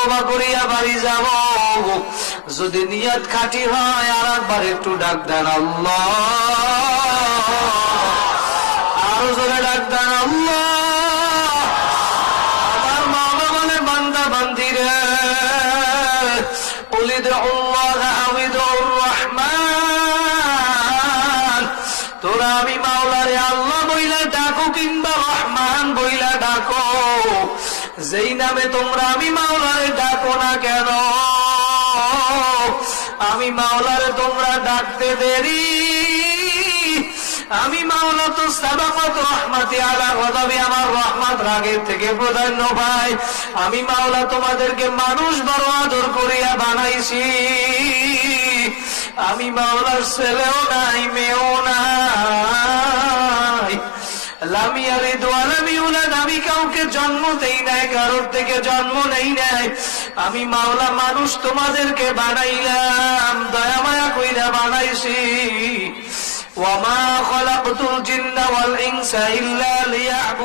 তওবা করিয়া বাড়ি যাব। যদি নিয়ত খাঁটি হয় আর একবার একটু ডাক দেন আল্লাহ, আরো জোরে ডাক দেন আল্লাহ। আমার মাওলা বলে বান্দা বান্দিরে উলিদুল্লাহ আউিদুর রহমান, তোরা আমি মাওলারে আল্লাহ বইলা ডাকো কিংবা রহমান বইলা ডাকো, যেই নামে তোমরা আমি মাওলারে ডাকো না কেন, আমি মাওলারে তোমরা ডাকতে দেরি, আমি মাওলা তো সাবাকাত রহমাতি আলা গদাবি, আমার রহমত রাগের থেকে প্রাধান্য পায়। আমি মাওলা তোমাদেরকে মানুষ বড় আদর করিয়া বানাইছি, আমি মাওলার ছেলেও নাই মেয়েও নাই। লাম ইয়ালিদ ওয়া লাম ইউলাদ, আমি কাউকে জন্ম দেই নাই, কারোর থেকে জন্ম নেই নাই। আমি মাওলা মানুষ তোমাদেরকে বানাইলাম, দয়া মায়া কইরা বানাইছি। وما خلقت الجن والإنس إلا ليعبدون।